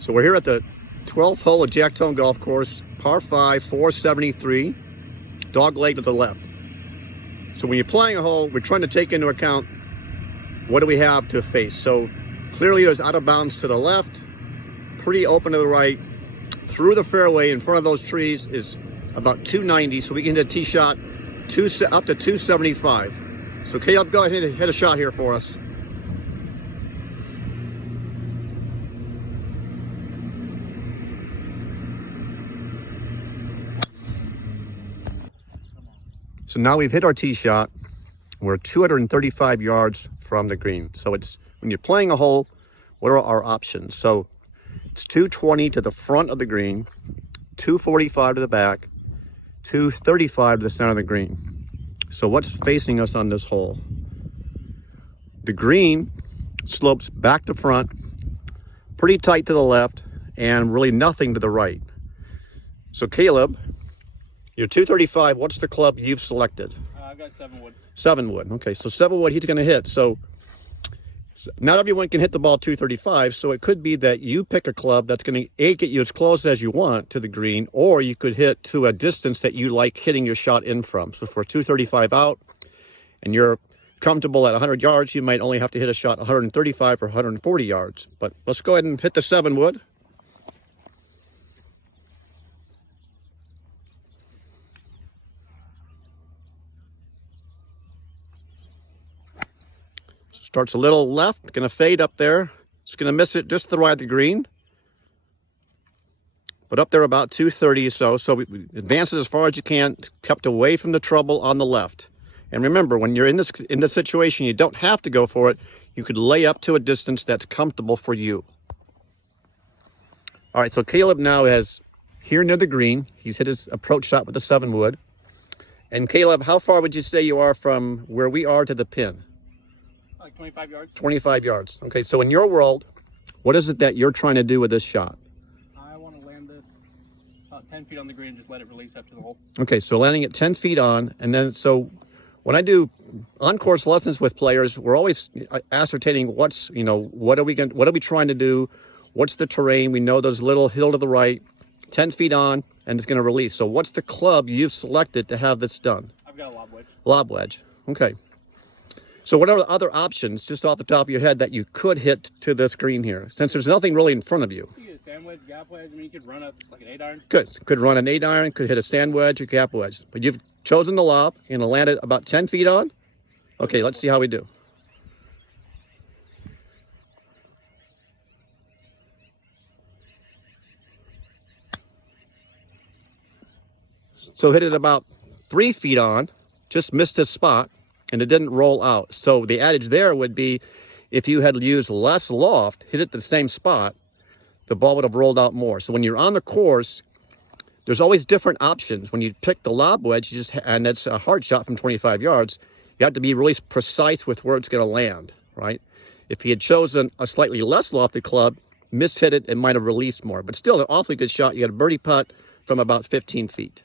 So we're here at the 12th hole of Jacktone Golf Course, par 5, 473, dog leg to the left. So when you're playing a hole, we're trying to take into account what do we have to face. So clearly there's out of bounds to the left, pretty open to the right. Through the fairway in front of those trees is about 290, so we can hit a tee shot up to 275. So Caleb, go ahead and hit a shot here for us. So now we've hit our tee shot. We're 235 yards from the green. So it's, when you're playing a hole, what are our options? So it's 220 to the front of the green, 245 to the back, 235 to the center of the green. So what's facing us on this hole? The green slopes back to front, pretty tight to the left, and really nothing to the right. So Caleb, you're 235, what's the club you've selected? I've got 7-wood. 7-wood, okay, so 7-wood he's gonna hit. So not everyone can hit the ball 235, so it could be that you pick a club that's gonna get you as close as you want to the green, or you could hit to a distance that you like hitting your shot in from. So for 235 out, and you're comfortable at 100 yards, you might only have to hit a shot 135 or 140 yards. But let's go ahead and hit the 7-wood. Starts a little left, gonna fade up there. It's gonna miss it just the right of the green. But up there about 230 or so. So we advance it as far as you can, kept away from the trouble on the left. And remember, when you're in this situation, you don't have to go for it. You could lay up to a distance that's comfortable for you. All right, so Caleb now has here near the green. He's hit his approach shot with the 7-wood. And Caleb, how far would you say you are from where we are to the pin? Like 25 yards. 25 yards. Okay, so in your world, what is it that you're trying to do with this shot? I want to land this about 10 feet on the green and just let it release up to the hole. Okay, so landing it 10 feet on, and then so when I do on-course lessons with players, we're always ascertaining what's, what are we trying to do? What's the terrain? We know there's a little hill to the right, 10 feet on, and it's going to release. So what's the club you've selected to have this done? I've got a lob wedge. Lob wedge. Okay. So what are the other options, just off the top of your head, that you could hit to this green here, since there's nothing really in front of you? You get a sand wedge, gap wedge. I mean, you could run up like an 8-iron. Good. Could run an 8-iron, could hit a sand wedge or gap wedge. But you've chosen the lob. You're going to land it about 10 feet on. Okay, let's see how we do. So hit it about 3 feet on, just missed his spot, and it didn't roll out. So the adage there would be, if you had used less loft, hit it the same spot, the ball would have rolled out more. So when you're on the course, there's always different options. When you pick the lob wedge, and that's a hard shot from 25 yards, you have to be really precise with where it's going to land, right? If he had chosen a slightly less lofted club, mishit it, it might have released more. But still, an awfully good shot. You got a birdie putt from about 15 feet.